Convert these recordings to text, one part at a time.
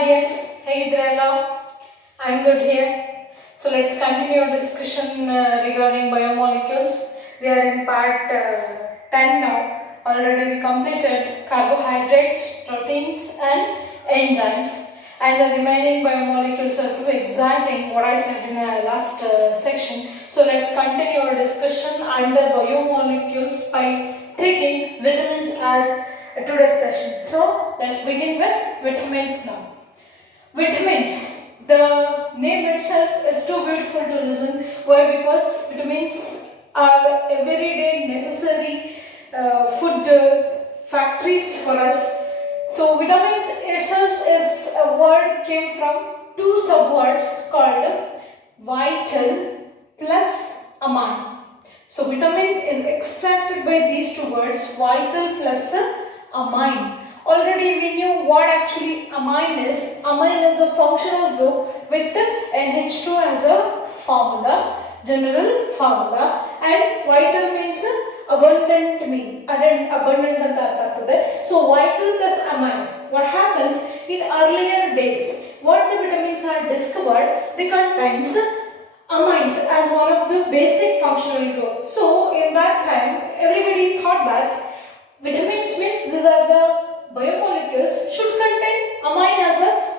Hi dears, hey Drella. I'm good here. So let's continue our discussion regarding biomolecules. We are in part 10 now. Already we completed carbohydrates, proteins and enzymes. And the remaining biomolecules are too exacting what I said in the last section. So let's continue our discussion under biomolecules by taking vitamins as today's session. So let's begin with vitamins now. Vitamins. The name itself is too beautiful to listen. Why? Because vitamins are everyday necessary food factories for us. So vitamins itself is a word came from two subwords called vital plus amine. So vitamin is extracted by these two words, vital plus amine. Already we knew what actually amine is. Amine is a functional group with NH2 as a formula, general formula, and vital means abundant abundant anta artha agtade. So vital plus amine. What happens in earlier days? What the vitamins are discovered, they contains amines as one of the basic functional groups. So in that time, everybody thought that vitamins means these are the biomolecules should contain amine as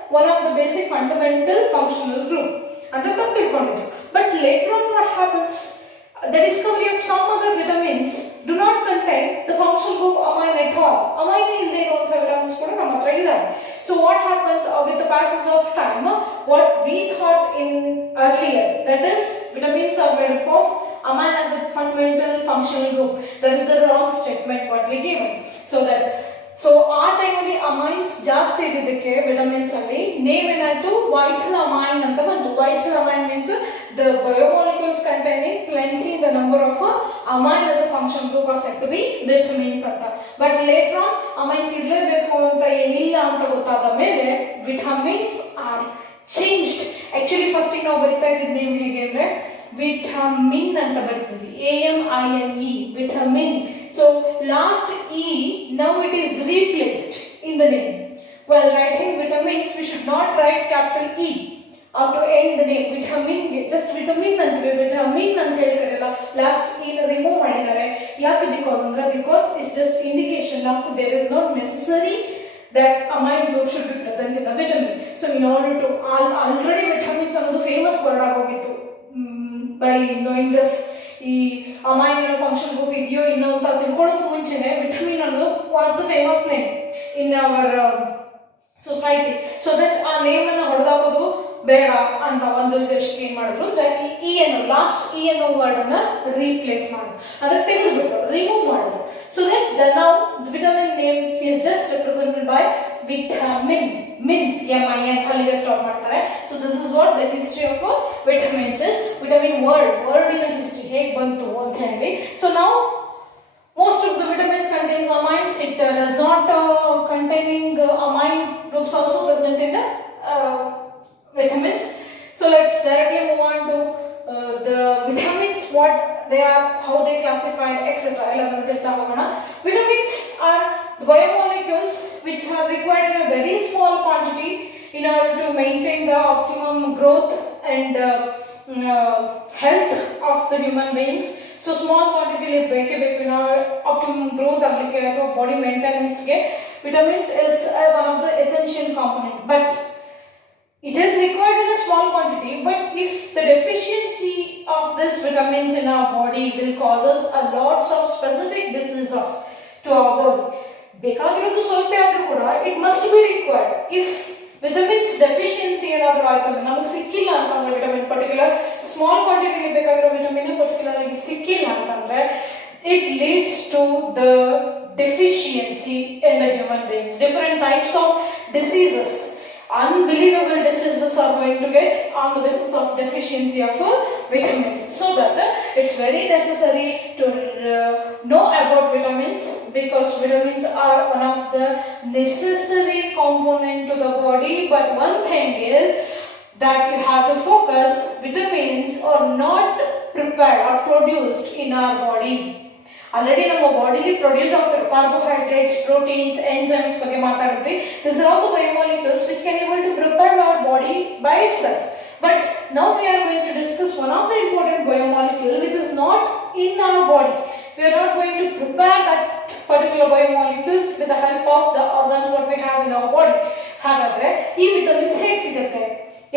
one of the basic fundamental functional group. But later on what happens? The discovery of some other vitamins do not contain the functional group amine at all. Amine illde iruವಂತ vitamins ಕೂಡ ನಮ್ಮ ಹತ್ರ ಇದಾವೆ. So what happens with the passage of time, what we thought in earlier, that is vitamins are made up of amine as a fundamental functional group. That is the wrong statement what we given. So ಆ ಟೈಮಲ್ಲಿ amines ಜಾಸ್ತಿ ಇದ್ದಿದ್ದಕ್ಕೆ vitamins ಅಲ್ಲಿ name ಏನಾಯ್ತು vital amine ಅಂತ ಬಂತು. Vital amine means the biomolecules containing plenty in the number of amine as a function group are said to be vitamins anta. But later on amines irlebeku anta enilla anta gottaada mele vitamins are changed. Actually first ನಾವು ಬರಿತಾ ಇದ್ದ name ಹೇಗೆ ಅಂದ್ರೆ vitamin ಅಂತ ಬರೀತೀವಿ, AMINE vitamin. So last E now it is replaced in the name. While writing vitamins we should not write capital E or to end the name. Vitamin just vitamin ಅಂತೀವಿ, vitamin ಅಂತ ಹೇಳಿದಾರಲ್ಲ last E ನ remove ಮಾಡಿದ್ದಾರೆ. ಯಾಕೆ? because it's just indication of there is not necessary that amine group should be present in the vitamin. So in order to already vitamins ಅನ್ನೋದು famous word ಆಗೋಗಿತ್ತು by knowing this. ಈ amine ಅನ್ನೋ function group ಇದೆಯೋ ಇನ್ನೋ ಅಂತ ತಿಳ್ಕೊಳ್ಳೋಕೆ ಮುಂಚೆನೆ vitamin ಅನ್ನೋದು one of the famous name in our society. So that ಆ ನೇಮ್ ಅನ್ನು ಹೊಡೆದಾಕೋದು ಬೇಡ ಅಂತ ಒಂದು ಉದ್ದೇಶಕ್ಕೆ ಏನ್ ಮಾಡಿದ್ರು ಅಂದ್ರೆ ಈ ಅನ್ನೋ ಲಾಸ್ಟ್ ಈ ಅನ್ನೋ ವರ್ಡ್ ಅನ್ನ ರೀಪ್ಲೇಸ್ ಮಾಡಿದ್ರು, ಅದಕ್ಕೆ ತೆಗೆದುಬಿಟ್ರು, ರಿಮೂವ್ ಮಾಡಿದ್ರು. So that now vitamin name is just represented by vitamin means MIN ಅಲ್ಲಿಗೆ ಸ್ಟಾಪ್ ಮಾಡ್ತಾರೆ. So this is what the history of vitamins is. Vitamin word in history ಹೇಗೆ ಬಂತು ಅಂತ ಹೇಳಿ. ಸೊ ನಾವು most of the vitamins contains amines. It does not containing amine groups also present in the vitamins. So let's directly move on to the vitamins, what they are, how they classified, etc. Vitamins are the biomolecules which are required in a very small quantity in order to maintain the optimum growth and health of the human beings. So small quantity in our optimum growth or body maintenance, vitamins is one of the essential component. But it is required in a small quantity, but if the deficiency of these vitamins in our body will cause us a lots of specific diseases to our body. ಬೇಕಾಗಿರೋದು ಸ್ವಲ್ಪ ಆದ್ರೂ ಕೂಡ it must be required. If vitamins deficiency ಏನಾದರೂ ಆಯ್ತು ಅಂದ್ರೆ ನಮಗೆ ಸಿಕ್ಕಿಲ್ಲ ಅಂತಂದ್ರೆ ವಿಟಮಿನ್ ಪರ್ಟಿಕ್ಯುಲರ್ ಸ್ಮಾಲ್ ಕ್ವಾಂಟಿಟಿಲಿ ಬೇಕಾಗಿರೋ ವಿಟಮಿನ್ ಪರ್ಟಿಕ್ಯುಲರ್ ಆಗಿ ಸಿಕ್ಕಿಲ್ಲ ಅಂತಂದ್ರೆ it leads to the deficiency in the human beings. Different types of diseases, unbelievable diseases are going to get on the basis of deficiency of vitamins. So that it's very necessary to know about vitamins, because vitamins are one of the necessary component to the body. But one thing is that you have to focus, vitamins are not prepared or produced in our body. Already ನಮ್ಮ ಬಾಡಿಲಿ produce ಆಗ್ತಾರೆ carbohydrates, proteins, enzymes ಬಗ್ಗೆ ಮಾತಾಡಿದ್ವಿ. These are all the biomolecules which can able to prepare our body by itself. But now we are going to discuss one of the important biomolecule which is not in our body. We are not going to prepare that particular biomolecules with the help of the organs what we have in our body. ಹಾಗಾದ್ರೆ ಈ vitamins ಹೇಗೆ ಸಿಗುತ್ತೆ,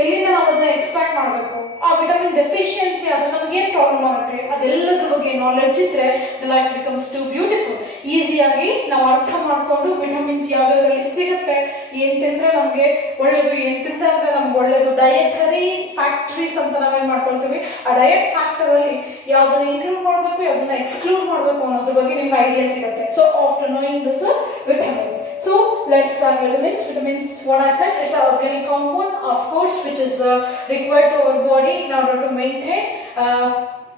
ಎಲ್ಲಿಂದ ನಾವು ಅದನ್ನ extract ಮಾಡಬೇಕು, ಆ vitamin deficiency ಆದ್ರೆ ನಮಗೆ ಏನು ಪ್ರಾಬ್ಲಮ್ ಆಗುತ್ತೆ, ಅದೆಲ್ಲದ್ರ ಬಗ್ಗೆ ನಾಲೆಡ್ಜ್ ಇದ್ರೆ the life becomes to beautiful. ಈಸಿಯಾಗಿ ನಾವು ಅರ್ಥ ಮಾಡ್ಕೊಂಡು ವಿಟಮಿನ್ಸ್ ಯಾವ್ಯಾವ್ದ್ರಲ್ಲಿ ಸಿಗುತ್ತೆ, ಏನ್ ತಿಂದ್ರೆ ನಮಗೆ ಒಳ್ಳೇದು, ಏನ್ ತಿಂದ್ರೆ ನಮ್ಗೆ ಒಳ್ಳೇದು, ಡಯಟರಿ ಫ್ಯಾಕ್ಟರೀಸ್ ಅಂತ ನಾವೇನ್ ಮಾಡ್ಕೊಳ್ತೀವಿ, ಆ ಡಯಟ್ ಫ್ಯಾಕ್ಟರ್ ಅಲ್ಲಿ ಯಾವ್ದನ್ನ ಇನ್ಕ್ಲೂಡ್ ಮಾಡಬೇಕು, ಯಾವ್ದನ್ನ ಎಕ್ಸ್ಕ್ಲೂಡ್ ಮಾಡಬೇಕು ಅನ್ನೋದ್ರ ಬಗ್ಗೆ ನಿಮ್ಗೆ ಐಡಿಯಾ ಸಿಗುತ್ತೆ. So after knowing this vitamins. So let's start vitamins. Vitamins, what I said, it's an organic compound, of course, which is required to our body in order to maintain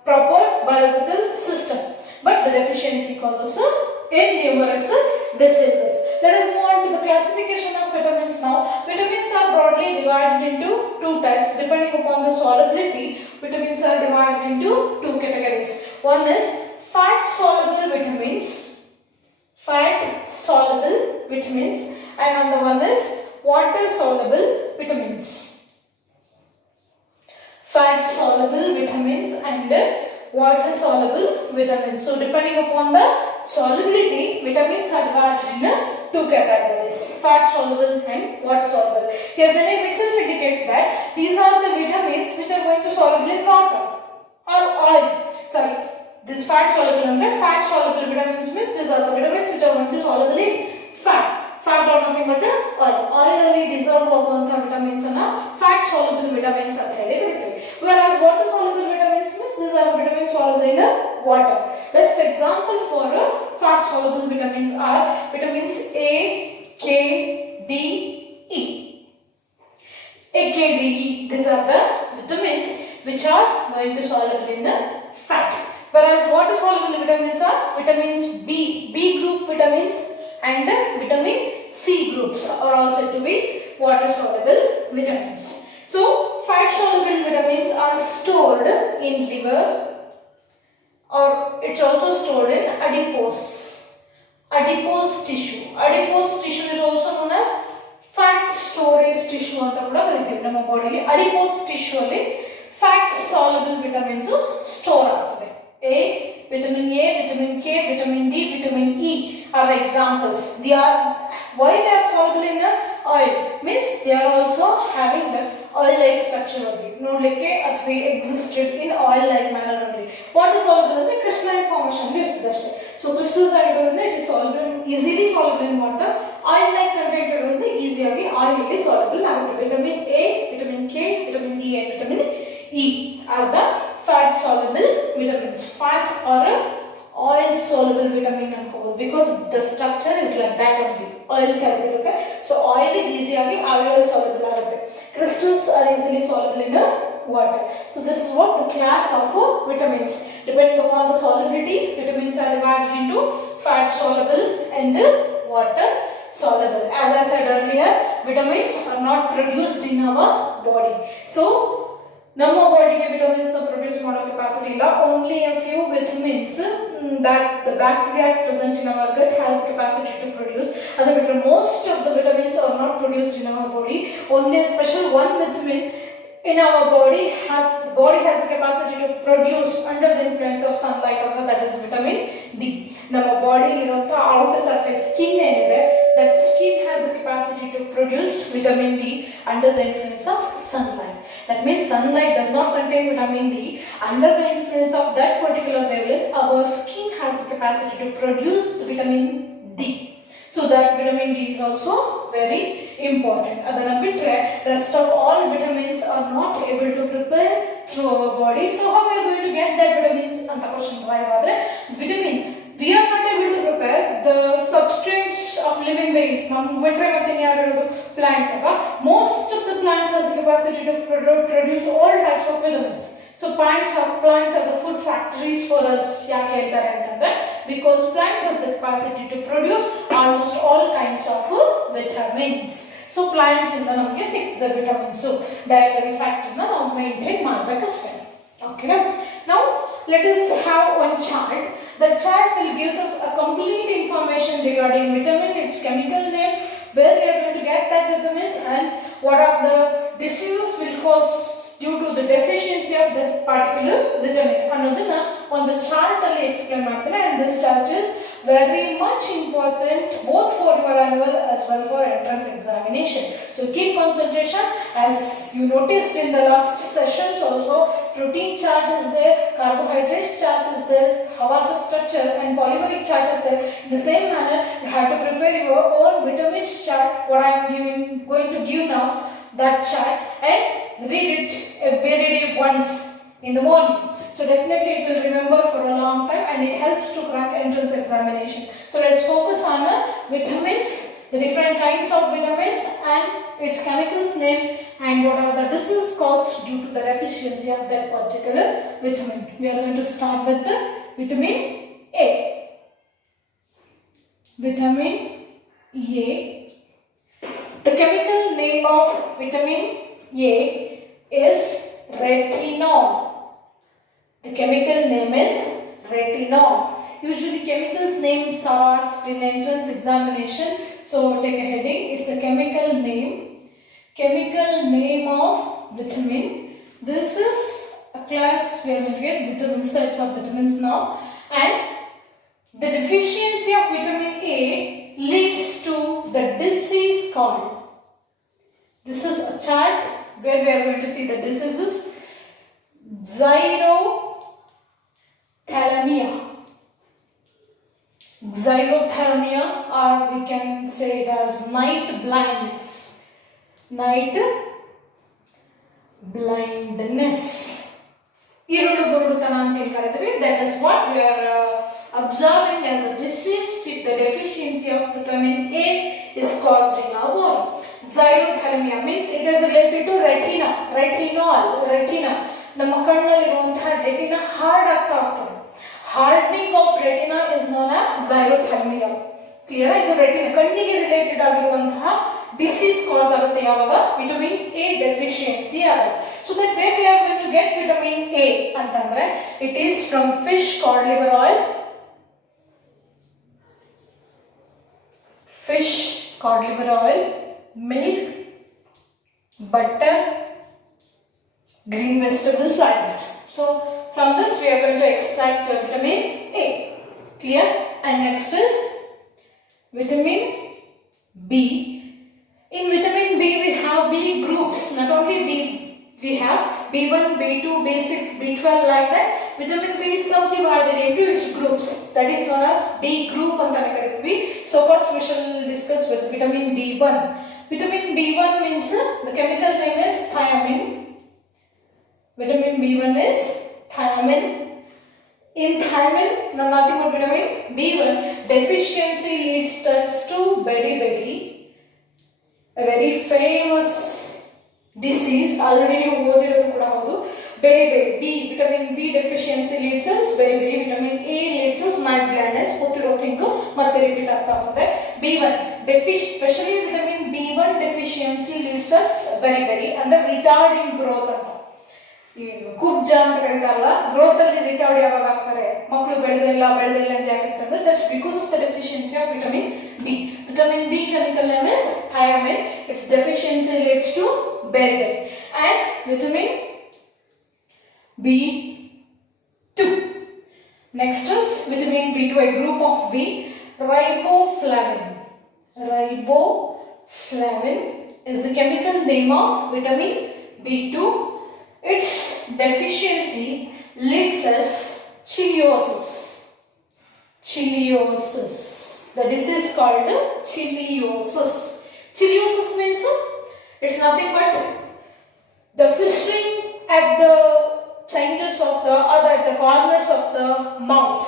proper biological system. But the deficiency causes numerous diseases. Let us move on to the classification of vitamins now. Vitamins are broadly divided into two types. Depending upon the solubility, vitamins are divided into two categories. One is fat soluble vitamins, and another one is water soluble vitamins. Fat soluble vitamins and water soluble vitamins. So depending upon the solubility, vitamins are divided in two categories, fat soluble and water soluble. Here the name itself indicates that these are the vitamins which are going to soluble in water or oil. Sorry, this fat soluble vitamins means these are the vitamins which are going to soluble in fat. Fat or nothing but oil. Oil alli dissolve aguvanತಹ vitamins ಅನ್ನು fat soluble vitamins ಅಂತ ಹೇಳಿ ಕರೀತೀವಿ. Whereas water soluble vitamins means these are vitamins soluble in water. Best example for fat soluble vitamins are vitamins A, K, D, E. A, K, D, E. These are the vitamins which are going to soluble in fat. Whereas water soluble vitamins are vitamins B group vitamins and vitamin C groups are also to be water soluble vitamins. So fat soluble vitamins are stored in liver, or it's also stored in adipose tissue. Adipose tissue is also known as fat storage tissue anta kuda ಕರೀತೀವಿ. ನಮ್ಮ ಬಾಡಿಲಿ adipose tissue ಅಲ್ಲಿ fat soluble vitamins store ಆಗ್ತದೆ. Vitamin A, vitamin K, vitamin D, vitamin E are the examples. Why they are soluble in oil means they are also having the oil-like structure only. ನೋಡ್ಲಿಕ್ಕೆ ಅದು existed in oil-like manner only. What is soluble ಅಂದ್ರೆ crystalline formation ಇರ್ತದೆ ಅಷ್ಟೇ. So crystals ಆಗಿರೋದ್ರಿಂದ it is soluble, easily soluble in water. Oil-like content ಇರೋದ್ರಿಂದ ಈಸಿಯಾಗಿ oil ಅಲ್ಲಿ soluble ಆಗುತ್ತೆ. Vitamin A, vitamin K, vitamin D and vitamin E are the fat soluble vitamins. Fat or oil soluble vitamin ಅನ್ಕೋಬಹುದು, because the structure is like that only. Oil type ಇರುತ್ತೆ. So oil easily oil soluble ಆಗುತ್ತೆ. Crystals are easily soluble in water. So this is what the class of vitamins. Depending upon the solubility, vitamins are divided into fat soluble and water soluble. As I said earlier, vitamins are not produced in our body. So ನಮ್ಮ ಬಾಡಿಗೆ vitamins ನ produce ಮಾಡೋ capacity ಇಲ್ಲ. Only a few vitamins that the bacteria is present in our gut has capacity to produce. ಅದು ಬಿಟ್ಟರೆ most of the vitamins are not produced in our body. Only a special one vitamin in our body has the capacity to produce under the influence of sunlight, that is vitamin D. ನಮ್ಮ body ಇರುವಂತ outer surface skin ಏನಿದೆ, that skin has the capacity to produce vitamin D under the influence of sunlight. That means sunlight does not contain vitamin D. Under the influence of that particular wavelength, our skin has the capacity to produce vitamin D. So that vitamin D is also very important. Adana bitre rest of all vitamins are not able to prepare through our body. So how we are going to get that vitamins anta question rise adre vitamins we are not able to prepare the substrates of living beings. Nam bitre matte yaru irodu plants ava. Most of the plants has the capacity to produce all types of vitamins. So plants are the food factories for us. ಯಾಕೆ ಹೇಳ್ತಾರೆ ಅಂತಂದ್ರೆ because plants have the capacity to produce almost all kinds of vitamins. So plants ಇಂದ ನಮಗೆ ಸಿಗ್ತದೆ vitamins. So dietary factor ನ ನಾವು maintain ಮಾಡಬೇಕಷ್ಟೇ. Okay, now let us have one chart. The chart will gives us a complete information regarding vitamin, its chemical name, where we are going to get that vitamins, and what are the diseases will cause due to the deficiency of that particular vitamin. ಅನ್ನೋದನ್ನ ಒಂದು chart ಅಲ್ಲಿ explain ಮಾಡ್ತಾರೆ, and this chart is very much important both for your annual as well for entrance examination. So keep concentration. As you noticed in the last sessions also, protein chart is there, carbohydrates chart is there, how are the structure, and polymeric chart is there. In the same manner, you have to prepare your own vitamins chart, what I am going to give now, that chart, and read it every day once in the morning. So definitely it will remember for a long time, and it helps to crack entrance examination. So let's focus on the vitamins, the different kinds of vitamins and its chemicals name, and what are the disease caused due to the deficiency of that particular vitamin. We are going to start with the vitamin A. Vitamin A. The chemical name of vitamin A is retinol. The chemical name is retinol. Usually chemicals names are asked in entrance examination. So take a heading. It's a chemical name. Chemical name of vitamin. This is a class we are going to get vitamins, types of vitamins now. And the deficiency of vitamin A leads to the disease called. This is a chart where we are going to see the diseases. Xerothalamia. Xerothalamia, or we can say it as night blindness. Night blindness. Irulugurudutana anta ಏನು ಕರೀತೀವಿ. That is what we are observing as a disease if the deficiency of vitamin A is caused in our body. Xerothalamia means it is related to retina. Retina. ನಮ್ಮ ಕಣ್ಣಲ್ಲಿರುವಂತಹ retina hard ಆಗ್ತಾ ಹೋಗ್ತದೆ. Hardening of retina is known as xerothalamia. Clear? ಇದು retina ಕಣ್ಣಿಗೆ related ಆಗಿರುವಂತಹ disease cause ಆಗುತ್ತೆ ಯಾವಾಗ vitamin A deficiency ಆದಾಗ. So that way we are going to get vitamin A ಅಂತಂದ್ರೆ it is from fish cod liver oil, fish, cod liver oil, milk, butter, green vegetable fiber. So from this we are going to extract vitamin A. Clear? And next is vitamin B. In vitamin B we have B groups. Not only B, we have B1, B2, B6, B12 like that. Vitamin B is subdivided into its groups. That is known as B group antane karithivi. So first we shall discuss with vitamin B1. Vitamin B1 means the chemical name is thiamine. Vitamin B1 is thiamine. In thiamine, nothing but vitamin B1 deficiency leads to a very famous disease. Already you ಓದಿರೋದು ಕೂಡ ಹೌದು. Beriberi. B, vitamin B deficiency leads us beriberi. Vitamin A leads us night blindness. ಗೊತ್ತಿರೋ thing ಮತ್ತೆ repeat ಆಗ್ತಾ ಹೋಗುತ್ತೆ. B1 especially vitamin B1 deficiency leads us beriberi ಅಂದ್ರೆ retarding growth ಅಂತ. ಈ ಕುಬ್ಜ ಅಂತ ಕರೀತಾರಲ್ಲ, ಗ್ರೋತ್ ಅಲ್ಲಿ ರಿಟಾರ್ಡ್ ಯಾವಾಗ ಆಗ್ತಾರೆ, ಮಕ್ಕಳು ಬೆಳೆದಿಲ್ಲ ಅಂತ ಯಾಕಿರ್ತಂದ್ರೆ that's because of the deficiency of vitamin B. Vitamin B chemical name is thiamine. Its deficiency leads to beriberi. And vitamin B2. Next is vitamin B2, a group of B, riboflavin. Riboflavin is the chemical name of vitamin B2. Its deficiency leads us ciliasis. The disease called ciliasis. Ciliasis means it's nothing but the fissure at the centers of the other, at the corners of the mouth.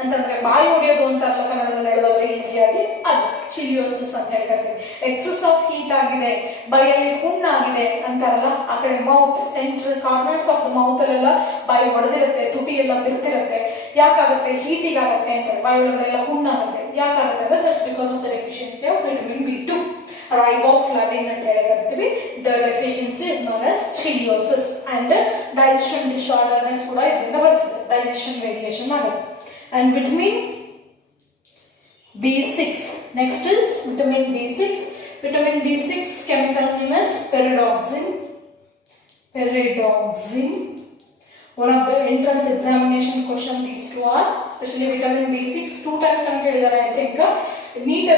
ಅಂತಂದ್ರೆ ಬಾಯಿ ಹೊಡೆಯೋದು ಅಂತಾರಲ್ಲ ಕನ್ನಡದಲ್ಲಿ ಹೇಳೋದ್ರೆ ಈಸಿಯಾಗಿ ಅದು ಚಿಲಿಯೋಸಿಸ್ ಅಂತ ಹೇಳ್ತಾರೆ. Excess of heat ಆಗಿದೆ, ಬಾಯಲ್ಲಿ ಹುಣ್ಣಾಗಿದೆ ಅಂತಾರಲ್ಲ, ಆ ಕಡೆ mouth central corners of the mouth ಅಲ್ಲೆಲ್ಲ ಬಾಯಿ ಹೊಡೆದಿರುತ್ತೆ, ತುಟಿ ಎಲ್ಲ ಬಿರ್ತಿರುತ್ತೆ. ಯಾಕಾಗುತ್ತೆ? ಹೀಟಿಗಾಗುತ್ತೆ ಅಂತಾರೆ. ಬಾಯಿ ಒಳಗಡೆ ಎಲ್ಲ ಹುಣ್ಣಾಗುತ್ತೆ. ಯಾಕಾಗುತ್ತೆ ಅಂದ್ರೆ that's because of the deficiency of vitamin B2. Riboflavin ಅಂತ ಹೇಳಿ ಕರಿತೀವಿ. The deficiency is known as ciliasis and digestion disorderness ಕೂಡ ಇದರಿಂದ ಬರ್ತದೆ. ಡೈಜೆಷನ್ ವೇರಿಯೇಷನ್ ಆಗುತ್ತೆ. and vitamin B6. Next is vitamin B6. Vitamin B6 chemical name is pyridoxine. Pyridoxine. One of the entrance examination question these two are, especially vitamin B6 two times I think neat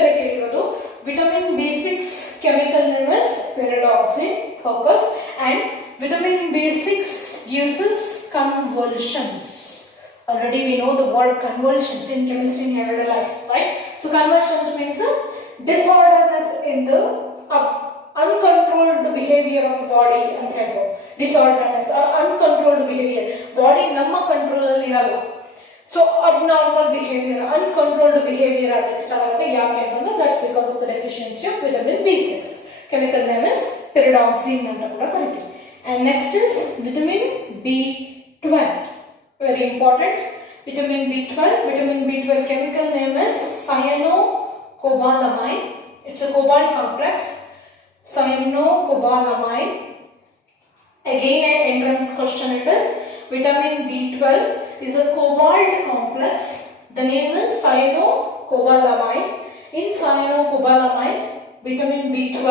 vitamin B6 chemical name is pyridoxine, focus, and vitamin B6 gives us convulsions. Already we know the word convulsions in chemistry in everyday life, right? So convulsions means disorderness in the uncontrolled behavior of the body and head. Disorderness or uncontrolled behavior. Body namma control alli iralla. So abnormal behavior, uncontrolled behavior that's because of the deficiency of vitamin B6. Chemical name is pyridoxine. And next is vitamin B12. Very important. Vitamin B12. Vitamin B12 chemical name is cyanocobalamin. It's a cobalt complex. Cyanocobalamin. Again an entrance question it is. Vitamin B12 is a cobalt complex. The name is cyanocobalamin. In cyanocobalamin, vitamin B12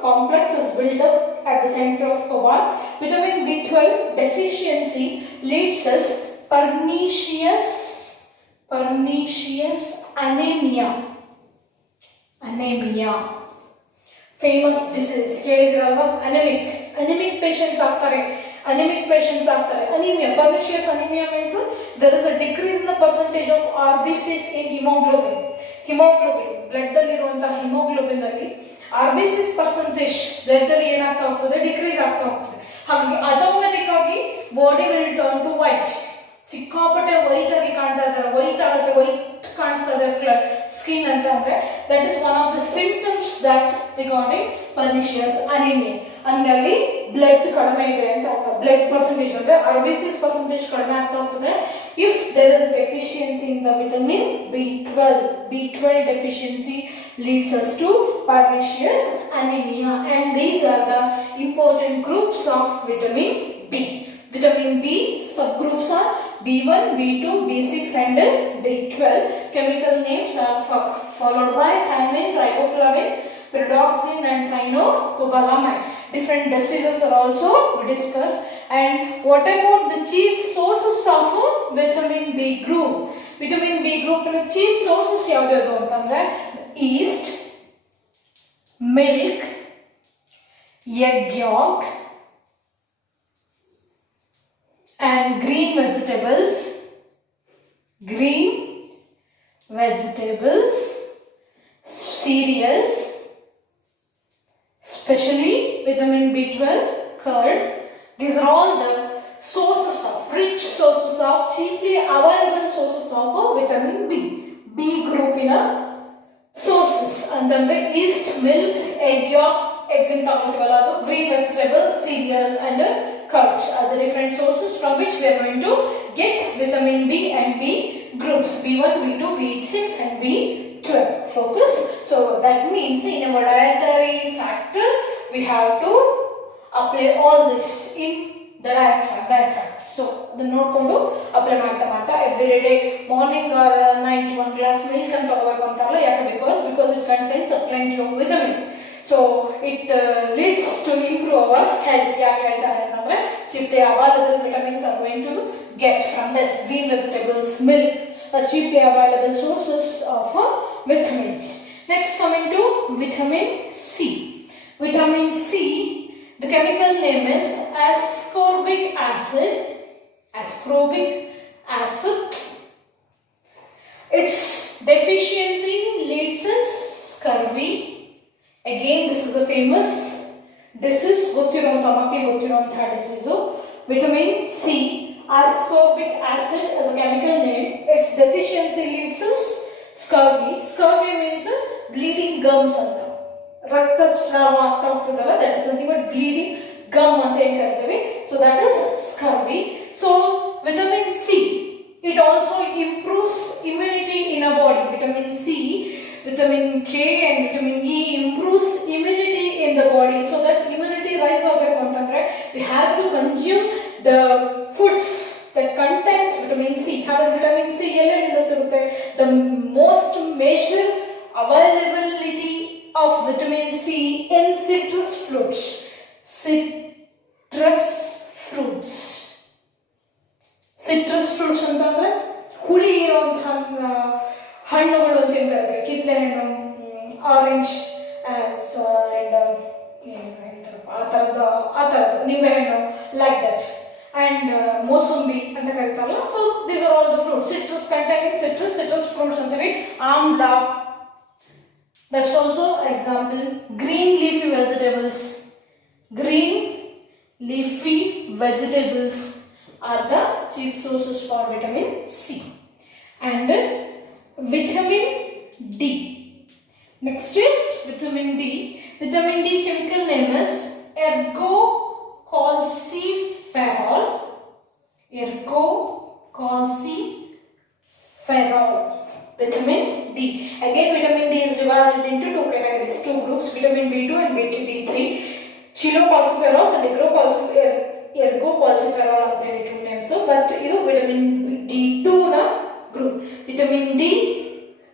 complex is built up at the center of cobalt. Vitamin B12 deficiency leads us pernicious anemia. Famous disease, anemic patients anemia. Pernicious anemia means there is a decrease in the percentage of RBCs in hemoglobin, blood alliruvanತಹ hemoglobin alli RBCs percentage blood alli ಏನಾಗ್ತಾ ಹೋಗ್ತದೆ, decrease ಆಗ್ತಾ ಹೋಗ್ತದೆ. ಹಾಗಾಗಿ automatic ಆಗಿ body will turn to white. ಸಿಕ್ಕಾಪಟ್ಟೆ white ಆಗಿ ಕಾಣ್ತಾ ಇದ್ದಾರೆ, ವೈಟ್ ಆಗುತ್ತೆ, ವೈಟ್ ಕಾಣಿಸ್ತಾ ಇದೆ ಸ್ಕಿನ್ ಅಂತ ಅಂದ್ರೆ that is one of the symptoms that regarding pernicious anemia. ಅಂದ್ರೆ ಅಲ್ಲಿ ಬ್ಲಡ್ ಕಡಿಮೆ ಇದೆ ಅಂತ ಅರ್ಥ. ಬ್ಲಡ್ ಪರ್ಸೆಂಟೇಜ್ ಅಂದ್ರೆ RBCs percentage ಕಡಿಮೆ ಆಗ್ತಾ ಹೋಗ್ತದೆ if there is a deficiency in the vitamin B12 deficiency leads us to pernicious anemia, and these are the important groups of vitamin B. Vitamin B subgroups are B1, B2, B6 and B12. Chemical names are followed by thymine, riboflavin, pyridoxine and cyanocobalamin. Different diseases are also discussed. And what about the chief sources of vitamin B group? Vitamin B group chief sources yavyadu antandre yeast, milk, egg yolk and green vegetables, cereals, especially vitamin B12, curd. These are all the sources of, rich sources of, cheaply available sources of vitamin B group in a sources. And then the yeast, milk, egg yolk, green vegetable, cereals and curds are the different sources from which we are going to get vitamin B and B groups, B1, B2, B6 and B12. Focus. So that means in our dietary factor we have to apply all this in the diet fact. So the ನೋಡ್ಕೊಂಡು apply ಮಾಡ್ತಾ every day morning or night one glass milk ಅಂತ ತಗೋಬೇಕು ಅಂತಾರಲ್ಲ, ಯಾಕೆ? because it contains a plenty of vitamin. So it leads to improve our health. ಯಾಕೆ ಹೇಳ್ತಾರೆ ಅಂತಂದ್ರೆ cheaply available vitamins are going to get from this green vegetables, milk, cheaply available sources of vitamins. Next, coming to vitamin C. Vitamin C, the chemical name is ascorbic acid. Its deficiency leads us scurvy. Again, this is a famous disease, disease. Vitamin C, ascorbic acid as a chemical name. Its deficiency leads us scurvy. Scurvy means bleeding gums. Raktasrava ಆಗ್ತಾ ಹೋಗ್ತದಲ್ಲ, that is nothing but bleeding gum ಅಂತ ಏನು ಕರಿತೀವಿ. So that is scurvy. So vitamin C, it also improves immunity in a body. Vitamin C, vitamin K and vitamin E improves immunity in the body. So that immunity rise ಆಗಬೇಕು ಅಂತಂದ್ರೆ we have to consume the foods that contains vitamin C. How vitamin C ಎಲ್ಲೆಲ್ಲಿಂದ highest availability of vitamin C in citrus fruits. Citrus fruits. Citrus fruits ಅಂತಂದ್ರೆ ಹುಳಿ ಇರುವಂತಹ ಹಣ್ಣುಗಳು ಅಂತ ಕರೀತಾರೆ. ಕಿತ್ಲೆ ಹಣ್ಣು, orange ಆ ಥರದ್ದು ನಿಂಬೆ ಹಣ್ಣು, ಲೈಕ್ ದಟ್, and ಮೋಸಂಬಿ ಅಂತ ಕರೀತಾರಲ್ಲ. So these are all the fruits. Citrus containing citrus fruits ಅಂತೀವಿ. ಆಮ್ಲ, that's also example. Green leafy vegetables. Green leafy vegetables are the chief sources for vitamin C. And vitamin D. Next is vitamin D. Vitamin D chemical name is ergocalciferol. Ergocalciferol. Vitamin D. Again, vitamin D is divided into two categories, two groups: vitamin B2 and B3. Chilocalciferol and ergocalciferol are the two names. But vitamin D2 na group. Vitamin D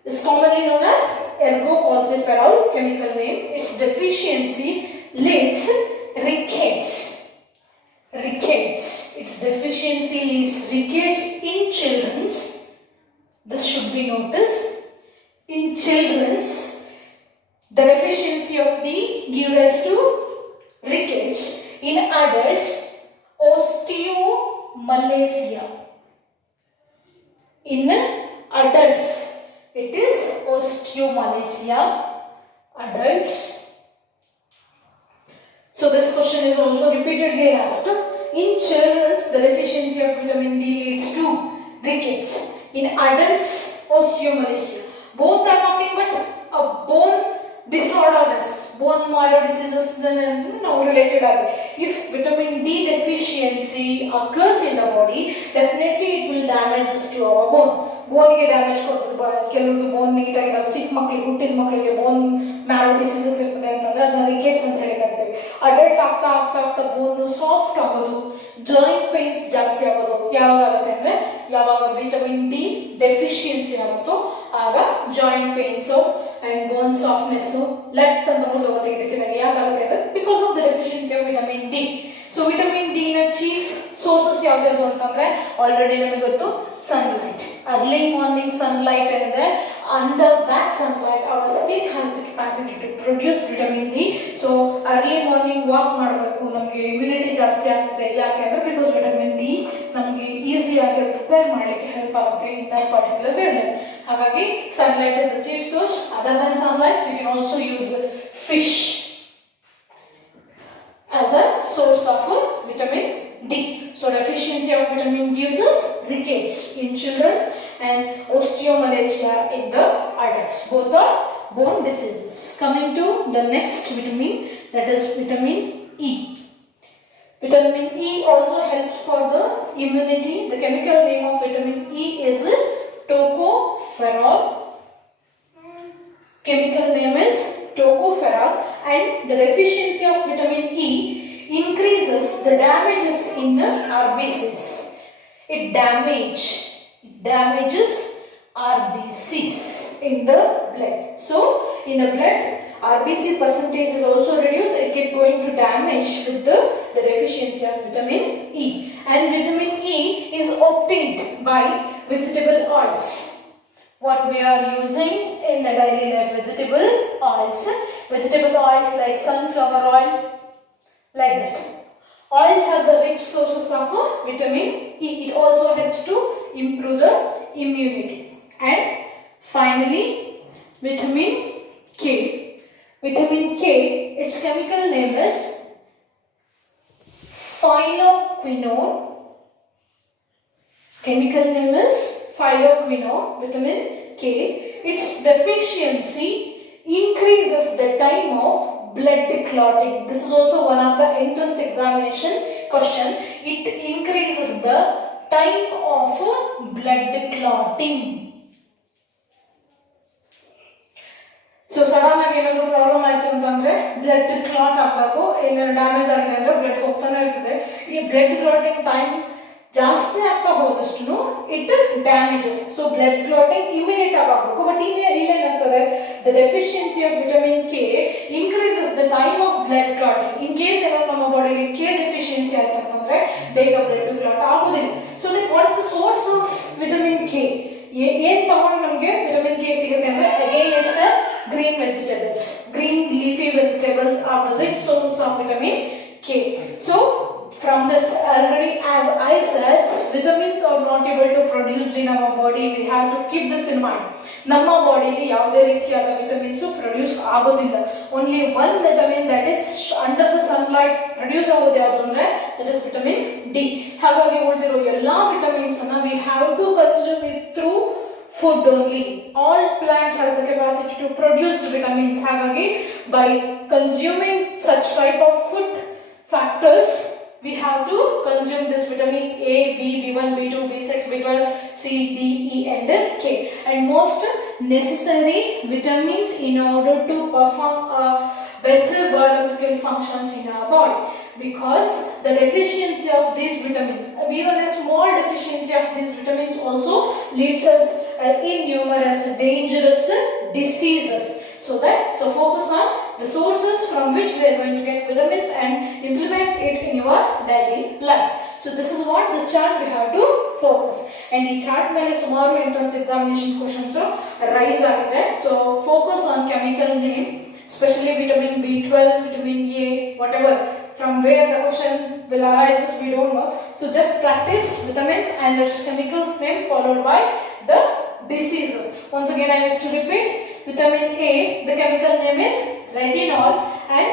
is commonly known as ergocalciferol chemical name. Its deficiency leads rickets. Its deficiency leads rickets in children's. This should be noticed. In children's, the deficiency of D gives rise to rickets. In adults, osteomalacia. In adults, it is osteomalacia. Adults. So this question is also repeatedly asked. In children, the deficiency of vitamin D leads to rickets. In adults, osteomalacia. Both are nothing but a bone disorders, bone marrow diseases related. If vitamin D deficiency occurs in the body, definitely it will damage to our bone. Bone ge damage ಕೊಡ್ತದೆ. ಕೆಲವೊಂದು ಬೋನ್ ನೀಟಾಗಿ ಚಿಕ್ಕ ಮಕ್ಕಳಿಗೆ, ಹುಟ್ಟಿದ ಮಕ್ಕಳಿಗೆ bone marrow diseases ಇರ್ತದೆ ಅಂತಂದ್ರೆ ಅದನ್ನ ರಿಕೆಟ್ಸ್ ಅಂತ ಹೇಳಿ ಕರಿತೀವಿ. ಅಡಲ್ಟ್ ಆಗ್ತಾ ಬೋನ್ ಸಾಫ್ಟ್ ಆಗೋದು, ಜಾಯಿಂಟ್ ಪೇನ್ಸ್ ಜಾಸ್ತಿ ಆಗೋದು ಯಾವಾಗ ಆಗುತ್ತೆ ಅಂದ್ರೆ ಯಾವಾಗ ವಿಟಮಿನ್ ಡಿ ಡೆಫಿಷಿಯನ್ಸಿ ಆಗುತ್ತೋ ಆಗ joint pains and bone softness left ಅಂತ ಹೋಗುತ್ತೆ. ಇದಕ್ಕೆ ಯಾಕಾಗುತ್ತೆ ಅಂದ್ರೆ because of the deficiency of vitamin D. So vitamin D ನ ಚೀಫ್ ಸೋರ್ಸಸ್ ಯಾವ್ದು ಅಂತಂದ್ರೆ ಆಲ್ರೆಡಿ ನಮಗೆ ಗೊತ್ತು, ಸನ್ಲೈಟ್. ಅರ್ಲಿ ಮಾರ್ನಿಂಗ್ ಸನ್ಲೈಟ್ ಏನಿದೆ, under that sunlight our skin has the capacity to produce vitamin D. So early morning walk ಮಾಡಬೇಕು, ನಮಗೆ immunity ಜಾಸ್ತಿ ಆಗ್ತದೆ. ಯಾಕೆ ಅಂದ್ರೆ ಬಿಕಾಸ್ ವಿಟಮಿನ್ ಡಿ ನಮಗೆ ಈಸಿಯಾಗಿ ಪ್ರಿಪೇರ್ ಮಾಡಲಿಕ್ಕೆ ಹೆಲ್ಪ್ ಆಗುತ್ತೆ ಇನ್ ದಟ್ ಪರ್ಟಿಕ್ಯುಲರ್ ವೇವ್ಲೆಂತ್. ಹಾಗಾಗಿ sunlight is the chief source. Other than sunlight we can also use fish as a source of vitamin D. So deficiency of vitamin gives us rickets in children and osteomalacia in the adults. Both are bone diseases. Coming to the next vitamin, that is vitamin E. Vitamin E also helps for the immunity. The chemical name of vitamin E is tocopherol. Chemical name is tocopherol, and the deficiency of vitamin E increases the damages in RBCs. It damages RBCs in the blood. So in the blood, RBC percentage is also reduced. It is going to damage with the deficiency of vitamin E. And vitamin E is obtained by vegetable oils. What we are using in the daily life, vegetable oils like sunflower oil, like that. Oils are the rich sources of vitamin E. It also helps to improve the immunity. And finally, vitamin K. Vitamin K, its chemical name is phylloquinone. Chemical name is phylloquinone, vitamin K. Its deficiency increases the time of blood clotting. This is also one of the entrance examination question. It increases the time of blood clotting. So sudden ಆಗಿ ಏನಾದರೂ problem ಆಯ್ತು ಅಂತಂದ್ರೆ blood clot ಆಗಬೇಕು, ಏನಾದರೂ damage ಆಗಿದೆ ಅಂದ್ರೆ blood ಹೋಗ್ತಾನೆ ಇರ್ತದೆ. ಈ ಬ್ಲಡ್ ಕ್ಲಾಟಿಂಗ್ ಟೈಮ್ ಜಾಸ್ತಿ ಆಗ್ತಾ ಹೋದಷ್ಟು it damages. So blood clotting immediate ಆಗಬೇಕು. ಬಟ್ ಇಲ್ಲೇನಾಗ್ತದೆ, the deficiency of vitamin K increases the time of blood clotting. In case ಏನಾದ್ರು ನಮ್ಮ ಬಾಡಿಗೆ ಕೆ ಡೆಫಿಷಿಯನ್ಸಿ ಆಯ್ತು ಅಂತಂದ್ರೆ ಬೇಗ ಬ್ಲಡ್ ಕ್ಲಾಟ್ ಆಗೋದಿಲ್ಲ. So that what is the source of vitamin K? ಏನ್ ತಗೊಂಡು ನಮಗೆ ವಿಟಮಿನ್ ಕೆ ಸಿಗುತ್ತೆ ಅಂದ್ರೆ again it's green vegetables. Green leafy vegetables are the rich sources of vitamin K. So from this already, as I said, vitamins are not able to produced in our body. We have to keep this in mind. ನಮ್ಮ ಬಾಡಿಲಿ ಯಾವುದೇ ರೀತಿಯಾದ vitamins produce ಆಗೋದಿಲ್ಲ. Only one vitamin that is under the sunlight produce ಆಗೋದು ಯಾವುದು ಅಂದ್ರೆ that is vitamin D. ಹಾಗಾಗಿ ಉಳಿದಿರೋ ಎಲ್ಲಾ ವಿಟಮಿನ್ಸ್ ಅನ್ನ we have to consume it through food only. All plants have the capacity to produce vitamins. Hagagi, by consuming such type of food factors, we have to consume this vitamin A, B, B1, B2, B6, B12, C, D, E and K. And most necessary vitamins in order to perform a better biological functions in our body. Because the deficiency of these vitamins, even a small deficiency of these vitamins also leads us in numerous dangerous diseases. So focus on the sources from which we are going to get vitamins and implement it in your daily life. So this is what the chart we have to focus. And in chart mele sumaru entrance examination questions rise agide. So focus on chemical name, especially vitamin B12, vitamin A, whatever, from where the question will arise we don't know. So just practice vitamins and its chemicals name followed by the diseases. Once again I wish to repeat, vitamin A, the chemical name is retinol, and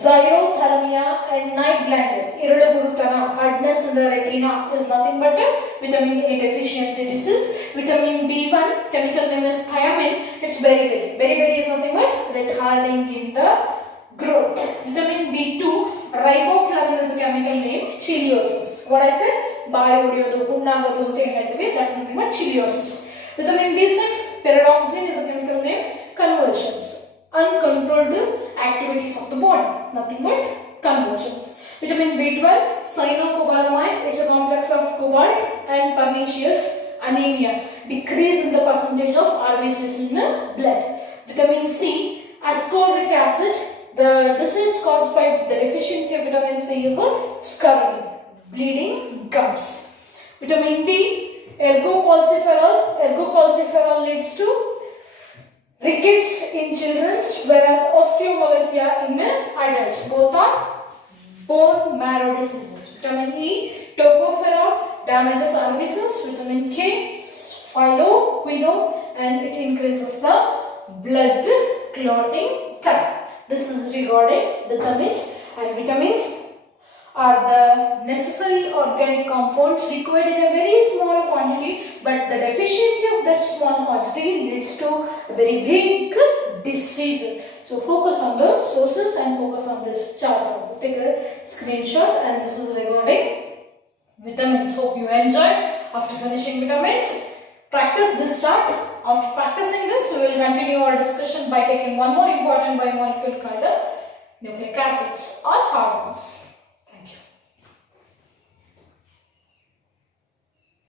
xerothalmia and night blindness, iradu gurutana, hardness in the retina is nothing but a vitamin A deficiency disease. Vitamin B1, chemical name is thiamine, it's beriberi. Beriberi is nothing but retarding in the growth. Vitamin B2, riboflavin is a chemical name, chiliosis. What I said, ಬಾಯಿ ಹೊಡೆಯೋದು, ಹುಣ್ಣಾಗೋದು ಅಂತ ಏನು ಹೇಳ್ತೀವಿ, that's nothing but chiliosis. Vitamin B6, pyridoxine is a chemical name, convulsions, uncontrolled activities of the body, nothing but convulsions. Vitamin B12, cyanocobalamin, it's a complex of cobalt and pernicious anemia, decrease in the percentage of RBCs in the blood. Vitamin C, ascorbic acid, the disease caused by the deficiency of vitamin C is scurvy, bleeding gums. Vitamin D, ergocalciferol. Ergocalciferol leads to rickets in children, whereas osteomalacia in adults. Both are bone marrow diseases. Vitamin E, tocopherol, damages RBCs. Vitamin K, phylloquinone, and it increases the blood clotting time. This is regarding vitamins, and vitamins are the necessary organic compounds required in a very small quantity, but the deficiency of that small quantity leads to a very big disease. So focus on the sources and focus on this chart also. Take a screenshot, and this is regarding vitamins. Hope you enjoyed. After finishing vitamins, practice this chart. After practicing this, we will continue our discussion by taking one more important biomolecule called nucleic acids or hormones.